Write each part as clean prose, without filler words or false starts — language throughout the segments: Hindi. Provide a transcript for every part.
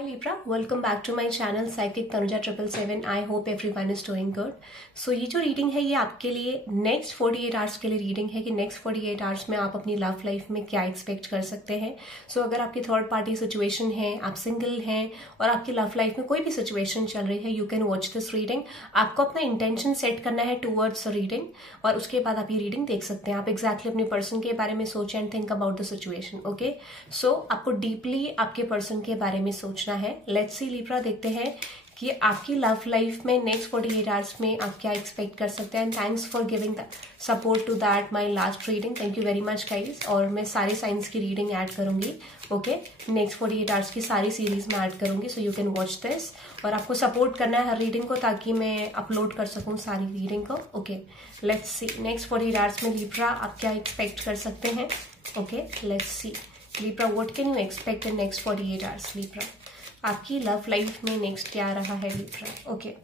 Hi Libra, welcome back to my channel Psychic Tanuja 777. I hope everyone is doing good. So ये जो रीडिंग है ये आपके लिए नेक्स्ट 48 आवर्स के लिए रीडिंग है कि नेक्स्ट 48 आवर्स में आप अपनी लव लाइफ में क्या एक्सपेक्ट कर सकते हैं. सो अगर आपकी थर्ड पार्टी सिचुएशन है, आप सिंगल हैं और आपकी लव लाइफ में कोई भी सिचुएशन चल रही है, you can watch this reading. आपको अपना इंटेंशन सेट करना है टूवर्ड्स रीडिंग और उसके बाद आप ये रीडिंग देख सकते हैं. आप एक्जैक्टली अपने पर्सन के बारे में सोचें and think about the situation. Okay, so आपको डीपली आपके पर्सन के बारे में सोचना है. लेट्स सी लिब्रा, देखते हैं कि आपकी लव लाइफ में नेक्स्ट 48 आवर्स में आप क्या एक्सपेक्ट कर सकते हैं. And thanks for giving support to that my last reading. Thank you very much guys. और मैं सारे साइंस की रीडिंग ऐड करूंगी. ओके, नेक्स्ट 48 आवर्स की सारी सीरीज में ऐड करूंगी. So you can watch this और आपको सपोर्ट करना है हर रीडिंग को ताकि मैं अपलोड कर सकूं सारी रीडिंग को. Okay, let's see next 48 hours में लिब्रा आप क्या एक्सपेक्ट कर सकते हैं. Okay, let's see Libra, what can you expect in next 48 hours. Libra, आपकी लव लाइफ में नेक्स्ट क्या रहा है लिब्रा. ओके,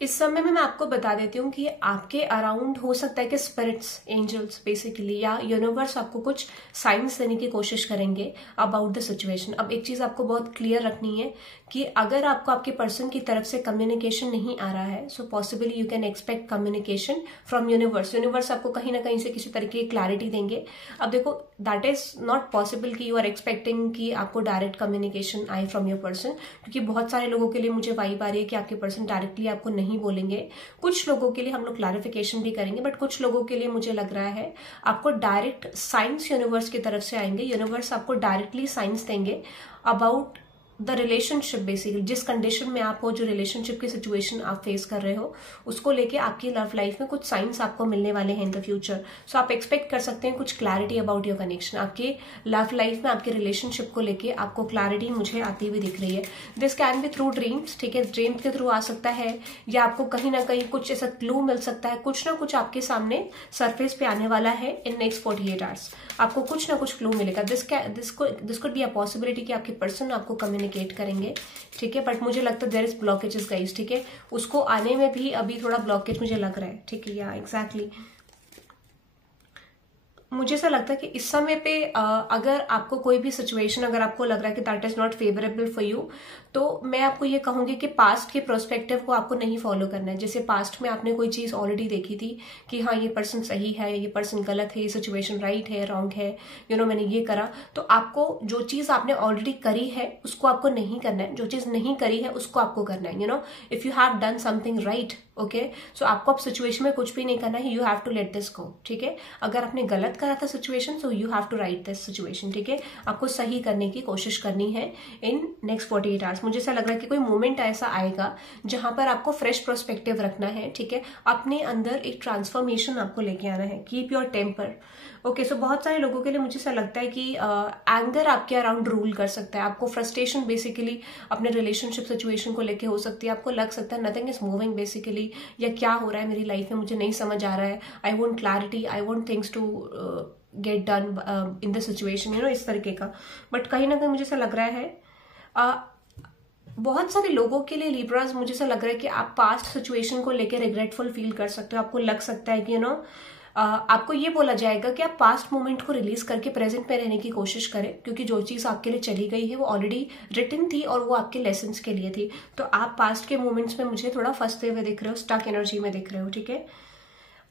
इस समय में मैं आपको बता देती हूँ कि आपके अराउंड हो सकता है कि स्पिरिट्स, एंजल्स बेसिकली या यूनिवर्स आपको कुछ साइंस देने की कोशिश करेंगे अबाउट द सिचुएशन. अब एक चीज आपको बहुत क्लियर रखनी है कि अगर आपको आपके पर्सन की तरफ से कम्युनिकेशन नहीं आ रहा है, so possibly you can expect communication from universe. Universe आपको कहीं ना कहीं से किसी तरीके की क्लैरिटी देंगे. अब देखो, दैट इज नॉट पॉसिबल कि यू आर एक्सपेक्टिंग कि आपको डायरेक्ट कम्युनिकेशन आए फ्रॉम योर पर्सन, क्योंकि बहुत सारे लोगों के लिए मुझे वाइब आ रही है कि आपके पर्सन डायरेक्टली आपको नहीं बोलेंगे. कुछ लोगों के लिए हम लोग क्लैरिफिकेशन भी करेंगे, बट कुछ लोगों के लिए मुझे लग रहा है आपको डायरेक्ट साइंस यूनिवर्स की तरफ से आएंगे. यूनिवर्स आपको डायरेक्टली साइंस देंगे अबाउट द रिलेशनशिप. बेसिकली जिस कंडीशन में आप हो, जो रिलेशनशिप की सिचुएशन आप फेस कर रहे हो, उसको लेके आपकी लव लाइफ में कुछ साइंस आपको मिलने वाले हैं इन द फ्यूचर. सो आप एक्सपेक्ट कर सकते हैं कुछ क्लैरिटी अबाउट योर कनेक्शन. आपके लव लाइफ में आपके रिलेशनशिप को लेके आपको क्लैरिटी मुझे आती हुई दिख रही है. This can be through dreams. ठीक है, ड्रीम्स के थ्रू आ सकता है या आपको कहीं ना कहीं कुछ ऐसा क्लू मिल सकता है. कुछ ना कुछ आपके सामने सरफेस पे आने वाला है इन नेक्स्ट 48 आवर्स. आपको कुछ ना कुछ क्लू मिलेगा. This could be a possibility कि आपके पर्सन आपको कम्युनिकेट करेंगे. ठीक है, बट मुझे लगता है देयर इज ब्लॉकेजेस गाइस. ठीक है, उसको आने में भी अभी थोड़ा ब्लॉकेज मुझे लग रहा है. ठीक है, या एग्जैक्टली मुझे ऐसा लगता है कि इस समय पे अगर आपको कोई भी सिचुएशन, अगर आपको लग रहा है कि that is not favourable for you, तो मैं आपको ये कहूंगी कि पास्ट के प्रोस्पेक्टिव को आपको नहीं फॉलो करना है. जैसे पास्ट में आपने कोई चीज ऑलरेडी देखी थी कि हाँ ये पर्सन सही है, ये पर्सन गलत है, ये सिचुएशन राइट है, रॉन्ग है, मैंने ये करा. तो आपको जो चीज आपने ऑलरेडी करी है उसको आपको नहीं करना है. जो चीज नहीं करी है उसको आपको करना है. If you have done something right, okay, so आपको अब सिचुएशन में कुछ भी नहीं करना है. You have to let this go. ठीक है, अगर आपने गलत करा था situation, so you have to right this situation. ठीक है, आपको सही करने की कोशिश करनी है इन नेक्स्ट 48 आवर्स. मुझे ऐसा लग रहा है कि कोई मोमेंट ऐसा आएगा जहां पर आपको फ्रेश पर्सपेक्टिव रखना है. ठीक है, अपने अंदर एक ट्रांसफॉर्मेशन आपको लेके आना है. Keep your temper. Okay, so बहुत सारे लोगों के लिए मुझे ऐसा लगता है कि एंगर आपके अराउंड रूल कर सकता है. आपको फ्रस्ट्रेशन बेसिकली अपने रिलेशनशिप सिचुएशन को लेके हो सकती है. आपको लग सकता है नथिंग इज मूविंग बेसिकली, या क्या हो रहा है मेरी लाइफ में मुझे नहीं समझ आ रहा है. I want clarity, I want things to get done in the situation, इस तरीके का. बट कहीं ना कहीं मुझे ऐसा लग रहा है बहुत सारे लोगों के लिए लिब्रास, मुझे ऐसा लग रहा है कि आप पास्ट सिचुएशन को लेकर रिग्रेटफुल फील कर सकते हो. आपको लग सकता है कि आपको ये बोला जाएगा कि आप पास्ट मोमेंट को रिलीज करके प्रेजेंट में रहने की कोशिश करें, क्योंकि जो चीज आपके लिए चली गई है वो ऑलरेडी रिटन थी और वो आपके लेसन्स के लिए थी. तो आप पास्ट के मोमेंट्स में मुझे थोड़ा फंसते हुए दिख रहे हो, स्टक एनर्जी में दिख रहे हो. ठीक है,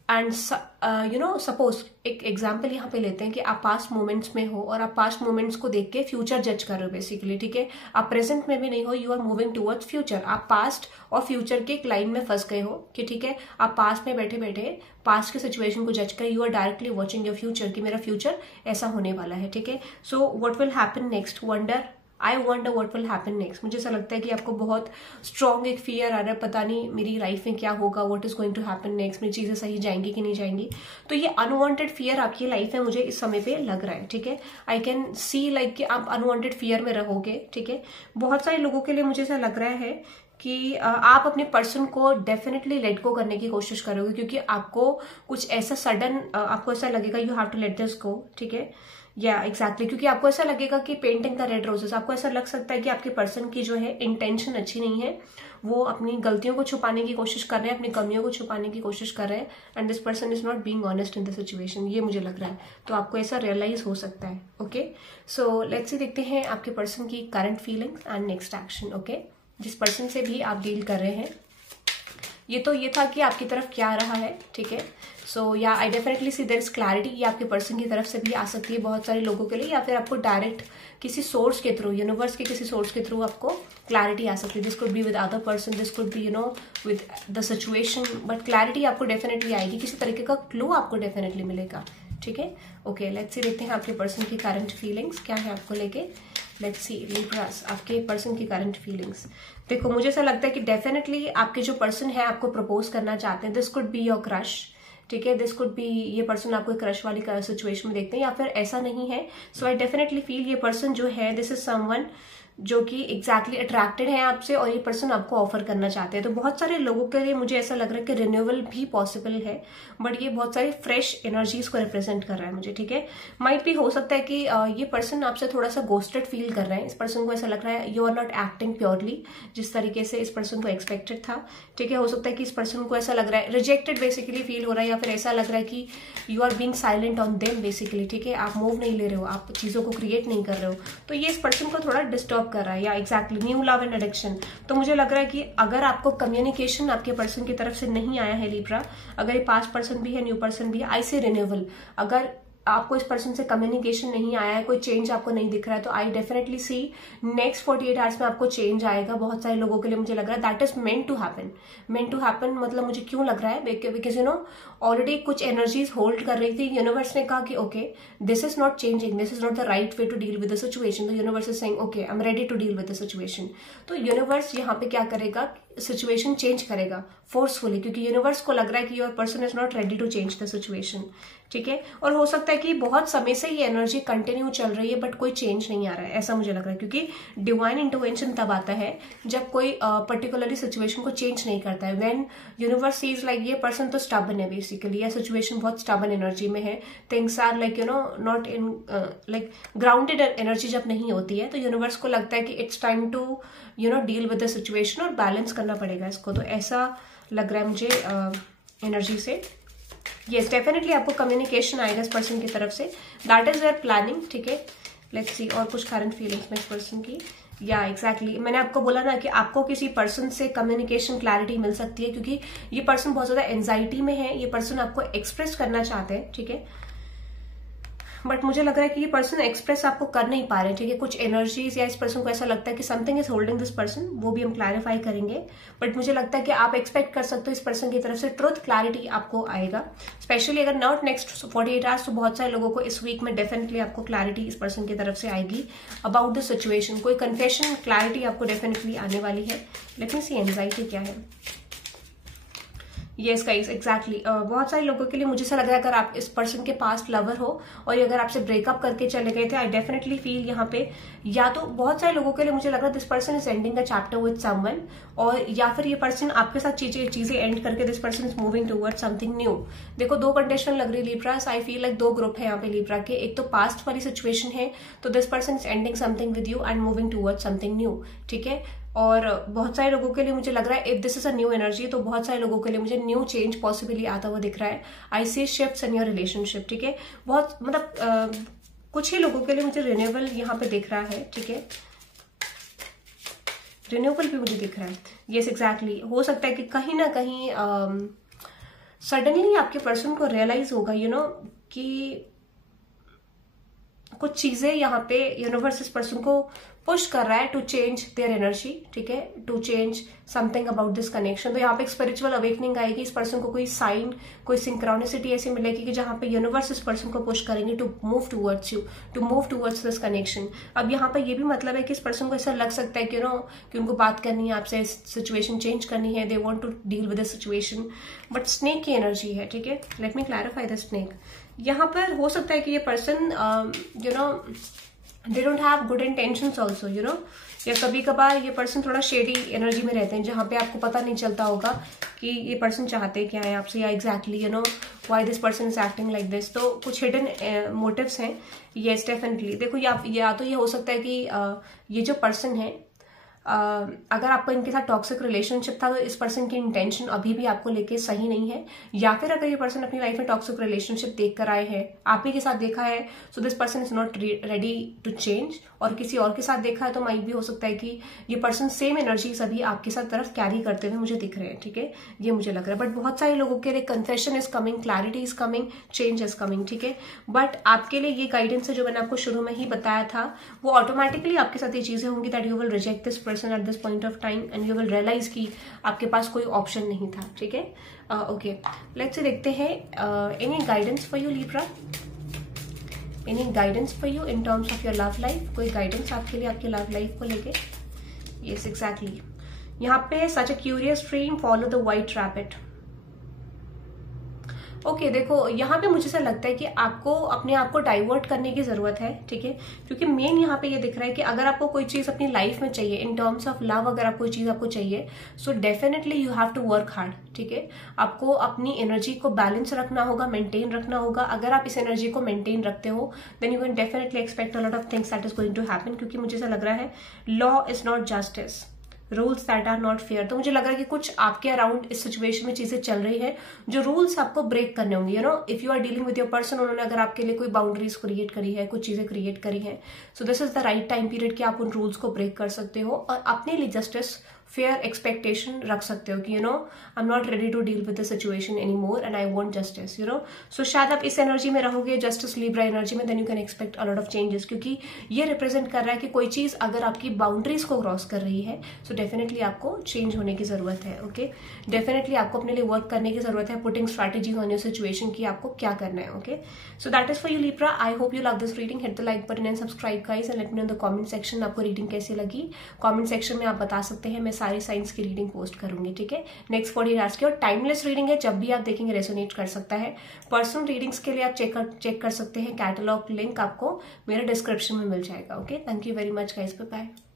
एंड सपोज एक एग्जाम्पल यहाँ पे लेते हैं कि आप पास्ट मोमेंट्स में हो और आप पास्ट मोमेंट्स को देख के फ्यूचर जज कर रहे हो बेसिकली. ठीक है, आप प्रेजेंट में भी नहीं हो, you are moving towards future. आप पास्ट और फ्यूचर के एक लाइन में फंस गए हो कि ठीक है, आप पास्ट में बैठे बैठे पास्ट के सिचुएशन को जज कर you are directly watching your future कि मेरा फ्यूचर ऐसा होने वाला है. ठीक है, so what will happen next, wonder, I wonder what will happen next. मुझे ऐसा लगता है कि आपको बहुत स्ट्रॉन्ग एक फियर आ रहा है, पता नहीं मेरी लाइफ में क्या होगा, what is going to happen next, मेरी चीजें सही जाएंगी कि नहीं जाएंगी. तो ये अनवांटेड फियर आपकी लाइफ में मुझे इस समय पे लग रहा है. ठीक है, आई कैन सी लाइक कि आप अनवांटेड फियर में रहोगे. ठीक है, बहुत सारे लोगों के लिए मुझे ऐसा लग रहा है कि आप अपने पर्सन को डेफिनेटली लेट गो करने की कोशिश करोगे, क्योंकि आपको कुछ ऐसा सडन आपको ऐसा लगेगा you have to let this go. ठीक है, या एग्जैक्टली, क्योंकि आपको ऐसा लगेगा कि पेंटिंग द रेड रोजेस, आपको ऐसा लग सकता है कि आपके पर्सन की जो है इंटेंशन अच्छी नहीं है, वो अपनी गलतियों को छुपाने की कोशिश कर रहे हैं, अपनी कमियों को छुपाने की कोशिश कर रहे हैं, and this person is not being honest in the situation, ये मुझे लग रहा है। तो आपको ऐसा रियलाइज हो सकता है। ओके, सो लेट्स सी, देखते हैं आपके पर्सन की current feelings and next action. Okay, जिस पर्सन से भी आप डील कर रहे हैं, ये था कि आपकी तरफ क्या आ रहा है, ठीक है। सो या I definitely see there is clarity, ये आपके पर्सन की तरफ से भी आ सकती है बहुत सारे लोगों के लिए, या फिर आपको डायरेक्ट किसी सोर्स के थ्रू, यूनिवर्स के किसी सोर्स के थ्रू आपको क्लैरिटी आ सकती है। This could be with other person, this could be with the situation, but clarity आपको डेफिनेटली आएगी, किसी तरीके का क्लू आपको डेफिनेटली मिलेगा, ठीक है। ओके, लेट्स सी, देखते हैं आपके पर्सन की करंट फीलिंग्स क्या है आपको लेके। लेट्स सी लिब्रास, आपके पर्सन की करंट फीलिंग्स। देखो, मुझे ऐसा लगता है कि डेफिनेटली आपके जो पर्सन है आपको प्रपोज करना चाहते हैं। This could be your crush, ठीक है। दिस कुड बी, ये पर्सन आपको क्रश वाली सिचुएशन में देखते हैं, या फिर ऐसा नहीं है। सो आई डेफिनेटली फील ये पर्सन जो है, दिस इज समवन जो कि एग्जैक्टली अट्रैक्टेड है आपसे, और ये पर्सन आपको ऑफर करना चाहते हैं। तो बहुत सारे लोगों के लिए मुझे ऐसा लग रहा है कि रिन्यूअल भी पॉसिबल है, बट ये बहुत सारी फ्रेश एनर्जीज को रिप्रेजेंट कर रहा है मुझे, ठीक है। माइट भी हो सकता है कि ये पर्सन आपसे थोड़ा सा गोस्टेड फील कर रहे हैं। इस पर्सन को ऐसा लग रहा है you are not acting purely जिस तरीके से इस पर्सन को एक्सपेक्टेड था, ठीक है। हो सकता है कि इस पर्सन को ऐसा लग रहा है रिजेक्टेड बेसिकली फील हो रहा है, या फिर ऐसा लग रहा है कि you are being silent on them basically, ठीक है। आप मूव नहीं ले रहे हो, आप चीजों को क्रिएट नहीं कर रहे हो, तो ये इस पर्सन को थोड़ा डिस्टर्ब कर रहा है, या न्यू लव एंड एडिक्शन। तो मुझे लग रहा है कि अगर आपको कम्युनिकेशन आपके पर्सन की तरफ से नहीं आया है लिब्रा, अगर ये पास्ट पर्सन भी है, न्यू पर्सन भी है, आई से रिन्यूअल, अगर आपको इस पर्सन से कम्युनिकेशन नहीं आया है, कोई चेंज आपको नहीं दिख रहा है, तो I definitely see next 48 hours में आपको चेंज आएगा। बहुत सारे लोगों के लिए मुझे लग रहा है that is meant to happen. Meant to happen मतलब मुझे क्यों लग रहा है, बिकॉज ऑलरेडी कुछ एनर्जीज होल्ड कर रही थी। यूनिवर्स ने कहा कि okay this is not changing, this is not the right way to deal with the situation. The universe is saying okay I am ready to deal with the situation. तो यूनिवर्स यहाँ पे क्या करेगा, सिचुएशन चेंज करेगा फोर्सफुली, क्योंकि यूनिवर्स को लग रहा है कि your person is not ready to change the situation, ठीक है। और हो सकता है कि बहुत समय से ये एनर्जी कंटिन्यू चल रही है बट कोई चेंज नहीं आ रहा है, ऐसा मुझे लग रहा है। क्योंकि डिवाइन इंटरवेंशन तब आता है जब कोई पर्टिकुलरली सिचुएशन को चेंज नहीं करता है। व्हेन यूनिवर्स सीज लाइक ये पर्सन तो स्टबन है बेसिकली, या सिचुएशन बहुत स्टबन एनर्जी में है, things are like not in like grounded energy जब नहीं होती है, तो यूनिवर्स को लगता है कि it's time to deal with the situation और बैलेंस करना पड़ेगा इसको। तो ऐसा लग रहा है मुझे एनर्जी से। यस, डेफिनेटली आपको कम्युनिकेशन आएगा इस पर्सन की तरफ से, दैट इज देयर प्लानिंग, ठीक है। लेट्स सी और कुछ करंट फीलिंग्स में इस पर्सन की। या एग्जैक्टली मैंने आपको बोला ना कि आपको किसी पर्सन से कम्युनिकेशन क्लैरिटी मिल सकती है, क्योंकि ये पर्सन बहुत ज्यादा एंजाइटी में है, ये पर्सन आपको एक्सप्रेस करना चाहते हैं, ठीक है। बट मुझे लग रहा है कि ये पर्सन एक्सप्रेस आपको कर नहीं पा रहे, ठीक है। कुछ एनर्जीज या इस पर्सन को ऐसा लगता है कि something is holding this person, वो भी हम क्लैरिफाई करेंगे। बट मुझे लगता है कि आप एक्सपेक्ट कर सकते हो इस पर्सन की तरफ से ट्रुथ क्लैरिटी आपको आएगा, स्पेशली अगर नॉट नेक्स्ट 48 आवर्स, तो बहुत सारे लोगों को इस वीक में डेफिनेटली आपको क्लैरिटी इस पर्सन की तरफ से आएगी अबाउट द सिचुएशन। कोई कन्फेशन क्लैरिटी आपको डेफिनेटली आने वाली है। लेट मी सी एंजाइटी क्या है। यस गाइस, एग्जैक्टली बहुत सारे लोगों के लिए मुझे ऐसा लग रहा है अगर आप इस पर्सन के पास्ट लवर हो और ये अगर आपसे ब्रेकअप करके चले गए थे, आई डेफिनेटली फील यहाँ पे, या तो बहुत सारे लोगों के लिए मुझे लग रहा है this person is ending a chapter with someone, और या फिर ये पर्सन आपके साथ चीजें एंड करके this person is moving toward something new. देखो दो कंडीशन लग रही है लिब्रास, आई फील लाइक दो ग्रुप है यहाँ पे लिब्रा के। एक तो पास्ट वाली सिचुएशन है, तो this person is ending something with you and moving toward something new, ठीक है। और बहुत सारे लोगों के लिए मुझे लग रहा है if this is a new energy, तो बहुत सारे लोगों के लिए मुझे न्यू चेंज पॉसिबली आता हुआ दिख रहा है। आई सी शिफ्ट्स इन योर रिलेशनशिप, ठीक है। बहुत मतलब कुछ ही लोगों के लिए मुझे रिन्यूअल यहाँ पे दिख रहा है, ठीक है। रिन्यूअल भी मुझे दिख रहा है। यस एग्जैक्टली, हो सकता है कि कहीं ना कहीं सडनली आपके पर्सन को रियलाइज होगा कि कुछ चीजें यहाँ पे यूनिवर्स इस पर्सन को पुश कर रहा है टू चेंज देयर एनर्जी, ठीक है, to change something about this connection. तो यहाँ पे एक स्पिरिचुअल अवेकनिंग आएगी, इस पर्सन को कोई साइन, कोई सिंक्रोनिसिटी ऐसी मिलेगी कि जहाँ पे यूनिवर्स इस पर्सन को पुश करेंगे to move towards you, to move towards this connection. अब यहाँ पे ये भी मतलब है कि इस पर्सन को ऐसा लग सकता है कि कि उनको बात करनी है आपसे, सिचुएशन चेंज करनी है, they want to deal with the situation, but snake की एनर्जी है, ठीक है। Let me clarify the snake. यहाँ पर हो सकता है कि ये person they don't have good intentions also, या कभी कभार ये पर्सन थोड़ा शेडी एनर्जी में रहते हैं, जहां पे आपको पता नहीं चलता होगा कि ये पर्सन चाहते क्या है आपसे, या exactly why this person is acting like this. तो कुछ हिडन मोटिव्स हैं। Yes definitely. देखो या तो ये हो सकता है कि ये जो पर्सन है, अगर आपका इनके साथ टॉक्सिक रिलेशनशिप था तो इस पर्सन की इंटेंशन अभी भी आपको लेके सही नहीं है, या फिर अगर ये पर्सन अपनी लाइफ में टॉक्सिक रिलेशनशिप देख कर आए हैं, आप ही के साथ देखा है, so this person is not ready to change, और किसी और के साथ देखा है तो माइट भी हो सकता है कि ये पर्सन सेम एनर्जीज अभी आपके साथ तरफ कैरी करते हुए मुझे दिख रहे हैं। ठीक है, ये मुझे लग रहा है। बट बहुत सारे लोगों के लिए confession is coming, clarity is coming, change is coming. ठीक है, बट आपके लिए ये गाइडेंस है जो मैंने आपको शुरू में ही बताया था, वो ऑटोमेटिकली आपके साथ ये चीजें होंगी that you will reject this person at this point of time and you will realize कि आपके पास कोई ऑप्शन नहीं था। ठीक है, ओके, लेट्स देखते हैं any guidance for you Libra, any guidance for you in terms of your love life. कोई गाइडेंस आपके लिए आपकी लव लाइफ को लेके? यस एग्जैक्टली, यहाँ पे such a curious dream, follow the white rabbit. Okay, देखो यहाँ पे मुझे ऐसा लगता है कि आपको अपने आप को डाइवर्ट करने की जरूरत है। ठीक है, क्योंकि मेन यहाँ पे ये दिख रहा है कि अगर आपको कोई चीज अपनी लाइफ में चाहिए इन टर्म्स ऑफ लव, अगर आप कोई चीज आपको चाहिए, so definitely you have to work hard. ठीक है, आपको अपनी एनर्जी को बैलेंस रखना होगा, मेंटेन रखना होगा। अगर आप इस एनर्जी को मेंटेन रखते हो then you can definitely expect a lot of things that is going to happen, क्योंकि मुझे ऐसा लग रहा है law is not justice, rules that are not fair. तो मुझे लग रहा है कि कुछ आपके अराउंड इस सिचुएशन में चीजें चल रही है जो रूल्स आपको ब्रेक करने होंगे। You know, if you are dealing with your person, उन्होंने अगर आपके लिए कोई बाउंड्रीज क्रिएट करी है, कुछ चीजें क्रिएट करी है, so this is the right time period कि आप उन रूल्स को ब्रेक कर सकते हो और अपने लिए जस्टिस, फेयर एक्सपेक्टेशन रख सकते हो कि you know I am not ready to deal with the situation any more and I want justice. You know, so शायद आप इस एनर्जी में रहोगे, जस्टिस लिब्रा एनर्जी में, then you can expect a lot of changes, क्योंकि ये रिप्रेजेंट कर रहा है कि कोई चीज अगर आपकी बाउंड्रीज को क्रॉस कर रही है, सो डेफिनेटली आपको चेंज होने की जरूरत है। ओके, डेफिनेटली आपको अपने लिए वर्क करने की जरूरत है, putting strategies on your situation की आपको क्या करना है। Okay, so that is for you Libra. I hope you love this reading. Hit the like button and subscribe guys and let me know in the comment section आपको रीडिंग कैसी लगी। कमेंट सेक्शन में आप बता सकते हैं, मैं सारे साइंस की रीडिंग पोस्ट करूंगी। ठीक है, नेक्स्ट 48 आवर्स की और टाइमलेस रीडिंग है, जब भी आप देखेंगे रेजोनेट कर सकता है। पर्सनल रीडिंग्स के लिए आप चेक कर सकते हैं, कैटलॉग लिंक आपको मेरे डिस्क्रिप्शन में मिल जाएगा। Okay, thank you very much guys, bye bye.